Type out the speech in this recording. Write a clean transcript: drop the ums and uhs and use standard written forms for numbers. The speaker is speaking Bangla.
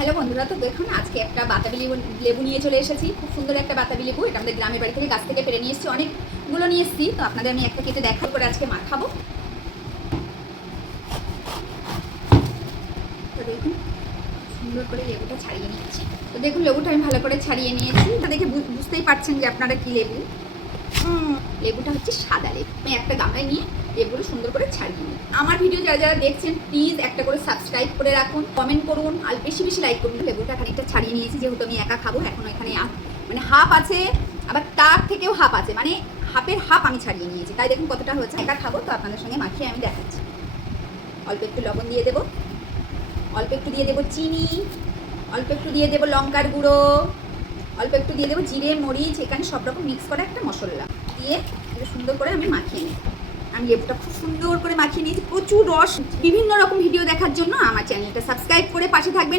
হ্যালো বন্ধুরা, তো দেখুন আজকে একটা বাতাবি লেবু নিয়ে চলে এসেছি। খুব সুন্দর একটা বাতাবি লেবু, এটা আমাদের গ্রামের বাড়ি থেকে গাছ থেকে পেরে নিয়ে এসেছি। অনেকগুলো নিয়ে এসেছি, তো আপনাদের আমি একটা কেটে দেখা করে আজকে মাখাবো। তো দেখুন সুন্দর করে লেবুটা ছাড়িয়ে নিয়েছি। তো দেখুন লেবুটা আমি ভালো করে ছাড়িয়ে নিয়েছি। এটা দেখে বুঝতেই পারছেন যে আপনারা কি লেবু। লেবুটা হচ্ছে সাদা লেবু। আমি একটা গামলায় নিয়ে লেবুগুলো সুন্দর করে ছাড়িয়ে নিই। আমার ভিডিও যারা যারা দেখছেন প্লিজ একটা করে সাবস্ক্রাইব করে রাখুন, কমেন্ট করুন আর বেশি বেশি লাইক করুন। লেবুটা খানিকটা ছাড়িয়ে নিয়েছি, যেহেতু আমি একা খাবো। এখন এখানে মানে হাফ আছে, আবার তার থেকেও হাফ আছে, মানে হাফের হাফ আমি ছাড়িয়ে নিয়েছি। তাই দেখুন কতটা হয়েছে। একা খাবো তো আপনাদের সঙ্গে মাখিয়ে আমি দেখাচ্ছি। অল্প একটু লবণ দিয়ে দেবো, অল্প একটু দিয়ে দেবো চিনি, অল্প একটু দিয়ে দেবো লঙ্কার গুঁড়ো, অল্প একটু দিয়ে দেবো জিরে মরিচ, এখানে সব রকম মিক্স করা একটা মশলা দিয়ে সুন্দর করে আমি মাখিয়ে নিই। আমি লেবুটা খুব সুন্দর করে মাখিয়ে নিয়েছি, প্রচুর রস। বিভিন্ন রকম ভিডিও দেখার জন্য আমার চ্যানেলটা সাবস্ক্রাইব করে পাশে থাকবেন।